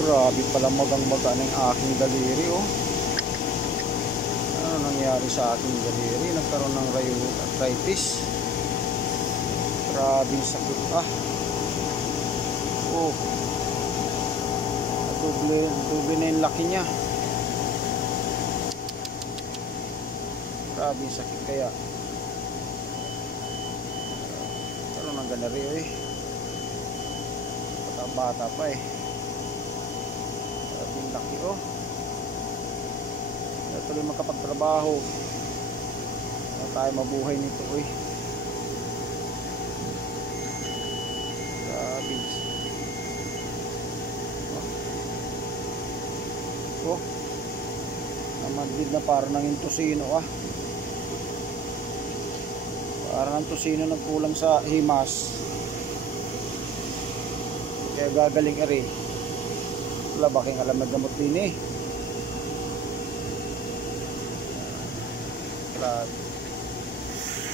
Grabe pala magang-maga ng aking daliri, oh. Ano nangyari sa aking daliri? Nagkaroon ng arthritis. Grabing sakit, ah. Oh. Doble na yung laki niya. Grabing sakit kaya. Nagkaroon ng ganari, eh. Bata pa, eh. Grabing laki, oh. Kaya tuloy makapagtrabaho. Kaya tayo mabuhay nito, eh. Grabe. Oh. Namandid na parang nanging tosino, ah. Parang ang tosino nagkulang sa himas. Kaya gagaling ari. Wala baking alam gamot din, eh. Grabe.